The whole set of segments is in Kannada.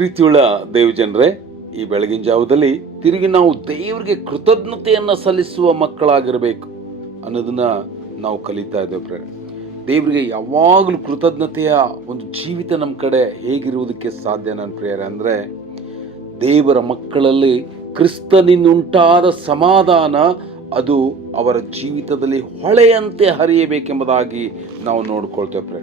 ಪ್ರೀತಿಯುಳ್ಳ ದೇವಜನರೇ, ಈ ಬೆಳಗಿನ ಜಾವದಲ್ಲಿ ತಿರುಗಿ ನಾವು ದೇವರಿಗೆ ಕೃತಜ್ಞತೆಯನ್ನು ಸಲ್ಲಿಸುವ ಮಕ್ಕಳಾಗಿರಬೇಕು ಅನ್ನೋದನ್ನ ನಾವು ಕಲಿತಾ ಇದ್ದೇವೆ. ದೇವರಿಗೆ ಯಾವಾಗಲೂ ಕೃತಜ್ಞತೆಯ ಒಂದು ಜೀವಿತ ನಮ್ಮ ಕಡೆ ಹೇಗಿರುವುದಕ್ಕೆ ಸಾಧ್ಯ ನನ್ನ ಪ್ರಿಯರೇ ಅಂದರೆ, ದೇವರ ಮಕ್ಕಳಲ್ಲಿ ಕ್ರಿಸ್ತನಿಂದುಂಟಾದ ಸಮಾಧಾನ ಅದು ಅವರ ಜೀವಿತದಲ್ಲಿ ಹೊಳೆಯಂತೆ ಹರಿಯಬೇಕೆಂಬುದಾಗಿ ನಾವು ನೋಡ್ಕೊಳ್ತೇವೆ.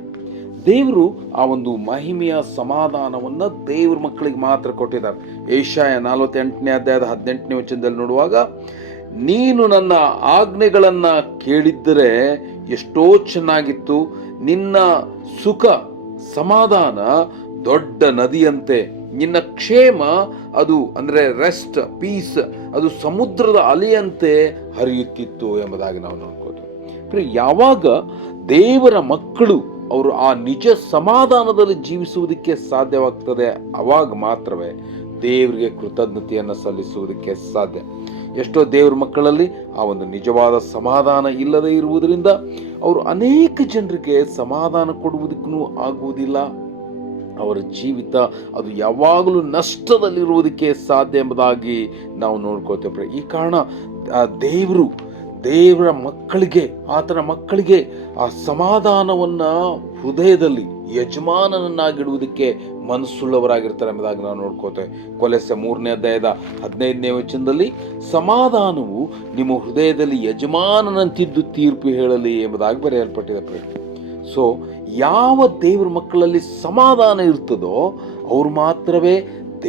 ದೇವರು ಆ ಒಂದು ಮಹಿಮೆಯ ಸಮಾಧಾನವನ್ನು ದೇವ್ರ ಮಕ್ಕಳಿಗೆ ಮಾತ್ರ ಕೊಟ್ಟಿದ್ದಾರೆ. ಏಷಾಯ 48ನೇ ಅಧ್ಯಾಯದ 18ನೇ ವಚನದಲ್ಲಿ ನೋಡುವಾಗ, ನೀನು ನನ್ನ ಆಜ್ಞೆಗಳನ್ನು ಕೇಳಿದ್ದರೆ ಎಷ್ಟೋ ಚೆನ್ನಾಗಿತ್ತು, ನಿನ್ನ ಸುಖ ಸಮಾಧಾನ ದೊಡ್ಡ ನದಿಯಂತೆ, ನಿನ್ನ ಕ್ಷೇಮ ಅದು ಅಂದರೆ ರೆಸ್ಟ್ ಪೀಸ್ ಅದು ಸಮುದ್ರದ ಅಲೆಯಂತೆ ಹರಿಯುತ್ತಿತ್ತು ಎಂಬುದಾಗಿ ನಾವು ನೋಡ್ಕೋತೀವಿ. ಯಾವಾಗ ದೇವರ ಮಕ್ಕಳು ಅವರು ಆ ನಿಜ ಸಮಾಧಾನದಲ್ಲಿ ಜೀವಿಸುವುದಕ್ಕೆ ಸಾಧ್ಯವಾಗ್ತದೆ, ಅವಾಗ ಮಾತ್ರವೇ ದೇವರಿಗೆ ಕೃತಜ್ಞತೆಯನ್ನು ಸಲ್ಲಿಸುವುದಕ್ಕೆ ಸಾಧ್ಯ. ಎಷ್ಟೋ ದೇವ್ರ ಮಕ್ಕಳಲ್ಲಿ ಆ ಒಂದು ನಿಜವಾದ ಸಮಾಧಾನ ಇಲ್ಲದೆ ಇರುವುದರಿಂದ ಅವರು ಅನೇಕ ಜನರಿಗೆ ಸಮಾಧಾನ ಕೊಡುವುದಕ್ಕೂ ಆಗುವುದಿಲ್ಲ. ಅವರ ಜೀವಿತ ಅದು ಯಾವಾಗಲೂ ನಷ್ಟದಲ್ಲಿರುವುದಕ್ಕೆ ಸಾಧ್ಯ ಎಂಬುದಾಗಿ ನಾವು ನೋಡ್ಕೋತೇವೆ. ಈ ಕಾರಣ ದೇವರ ಮಕ್ಕಳಿಗೆ, ಆತನ ಮಕ್ಕಳಿಗೆ ಆ ಸಮಾಧಾನವನ್ನು ಹೃದಯದಲ್ಲಿ ಯಜಮಾನನನ್ನಾಗಿಡುವುದಕ್ಕೆ ಮನಸ್ಸುಳ್ಳವರಾಗಿರ್ತಾರೆ ಎಂಬುದಾಗಿ ನಾವು ನೋಡ್ಕೋತೇವೆ. ಕೊಲೊಸ್ಸೆ 3ನೇ ಅಧ್ಯಾಯದ 15ನೇ ವಚನದಲ್ಲಿ, ಸಮಾಧಾನವು ನಿಮ್ಮ ಹೃದಯದಲ್ಲಿ ಯಜಮಾನನಂತಿದ್ದು ತೀರ್ಪು ಹೇಳಲಿ ಎಂಬುದಾಗಿ ಬರೆಯಲ್ಪಟ್ಟಿದೆ. ಸೊ ಯಾವ ದೇವರ ಮಕ್ಕಳಲ್ಲಿ ಸಮಾಧಾನ ಇರ್ತದೋ ಅವ್ರು ಮಾತ್ರವೇ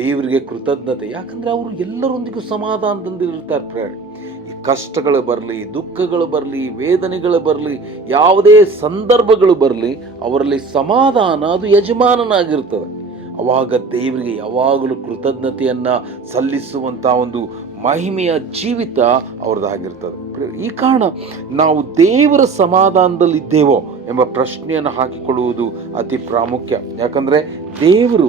ದೇವರಿಗೆ ಕೃತಜ್ಞತೆ. ಯಾಕಂದ್ರೆ ಅವರು ಎಲ್ಲರೊಂದಿಗೂ ಸಮಾಧಾನದಿಂದಿರ್ತಾರೆ. ಈ ಕಷ್ಟಗಳು ಬರಲಿ, ದುಃಖಗಳು ಬರಲಿ, ವೇದನೆಗಳು ಬರಲಿ, ಯಾವುದೇ ಸಂದರ್ಭಗಳು ಬರಲಿ, ಅವರಲ್ಲಿ ಸಮಾಧಾನ ಅದು ಯಜಮಾನನಾಗಿರ್ತದೆ. ಅವಾಗ ದೇವರಿಗೆ ಯಾವಾಗಲೂ ಕೃತಜ್ಞತೆಯನ್ನು ಸಲ್ಲಿಸುವಂಥ ಒಂದು ಮಹಿಮೆಯ ಜೀವಿತ ಅವ್ರದ್ದಾಗಿರ್ತದೆ. ಈ ಕಾರಣ ನಾವು ದೇವರ ಸಮಾಧಾನದಲ್ಲಿದ್ದೇವೋ ಎಂಬ ಪ್ರಶ್ನೆಯನ್ನು ಹಾಕಿಕೊಳ್ಳುವುದು ಅತಿ ಪ್ರಾಮುಖ್ಯ. ಯಾಕಂದರೆ ದೇವರು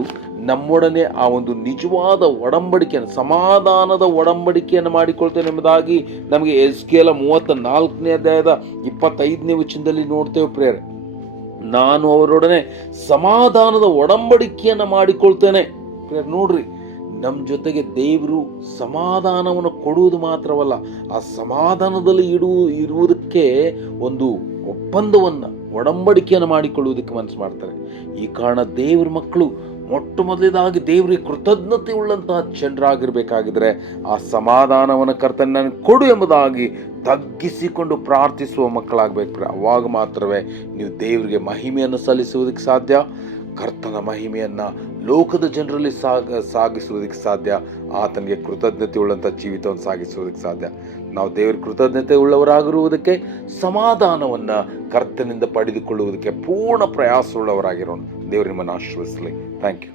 ನಮ್ಮೊಡನೆ ಆ ಒಂದು ನಿಜವಾದ ಒಡಂಬಡಿಕೆಯನ್ನು, ಸಮಾಧಾನದ ಒಡಂಬಡಿಕೆಯನ್ನು ಮಾಡಿಕೊಳ್ತೇನೆ ಎಂಬುದಾಗಿ ನಮಗೆ ಎಸ್ಕೇಲ 34ನೇ ಅಧ್ಯಾಯದ 25ನೇ ವಚನದಲ್ಲಿ ನೋಡ್ತೇವೆ. ಪ್ರೇರೆ, ನಾನು ಅವರೊಡನೆ ಸಮಾಧಾನದ ಒಡಂಬಡಿಕೆಯನ್ನು ಮಾಡಿಕೊಳ್ತೇನೆ. ನೋಡ್ರಿ, ನಮ್ಮ ಜೊತೆಗೆ ದೇವರು ಸಮಾಧಾನವನ್ನು ಕೊಡುವುದು ಮಾತ್ರವಲ್ಲ, ಆ ಸಮಾಧಾನದಲ್ಲಿ ಇರುವುದಕ್ಕೆ ಒಂದು ಒಪ್ಪಂದವನ್ನು, ಒಡಂಬಡಿಕೆಯನ್ನು ಮಾಡಿಕೊಳ್ಳುವುದಕ್ಕೆ ಮನಸ್ಸು ಮಾಡ್ತಾರೆ. ಈ ಕಾರಣ ದೇವರ ಮಕ್ಕಳು ಮೊಟ್ಟ ಮೊದಲೇದಾಗಿ ದೇವರಿಗೆ ಕೃತಜ್ಞತೆ ಉಳ್ಳಂತಹ ಜನರಾಗಿರ್ಬೇಕಾಗಿದ್ರೆ ಆ ಸಮಾಧಾನವನ್ನು ಕರ್ತನ ನನಗೆ ಕೊಡು ಎಂಬುದಾಗಿ ತಗ್ಗಿಸಿಕೊಂಡು ಪ್ರಾರ್ಥಿಸುವ ಮಕ್ಕಳಾಗಬೇಕು. ಅವಾಗ ಮಾತ್ರವೇ ನೀವು ದೇವರಿಗೆ ಮಹಿಮೆಯನ್ನು ಸಲ್ಲಿಸುವುದಕ್ಕೆ ಸಾಧ್ಯ, ಕರ್ತನ ಮಹಿಮೆಯನ್ನು ಲೋಕದ ಜನರಲ್ಲಿ ಸಾಗಿಸುವುದಕ್ಕೆ ಸಾಧ್ಯ, ಆತನಿಗೆ ಕೃತಜ್ಞತೆ ಉಳ್ಳಂಥ ಜೀವಿತವನ್ನು ಸಾಗಿಸುವುದಕ್ಕೆ ಸಾಧ್ಯ. ನಾವು ದೇವರ ಕೃತಜ್ಞತೆ ಉಳ್ಳವರಾಗಿರುವುದಕ್ಕೆ, ಸಮಾಧಾನವನ್ನು ಕರ್ತನಿಂದ ಪಡೆದುಕೊಳ್ಳುವುದಕ್ಕೆ ಪೂರ್ಣ ಪ್ರಯಾಸವುಳ್ಳವರಾಗಿರೋಣ. ದೇವರು ನಿಮ್ಮನ್ನು ಆಶೀರ್ವದಿಸಲಿ. Thank you.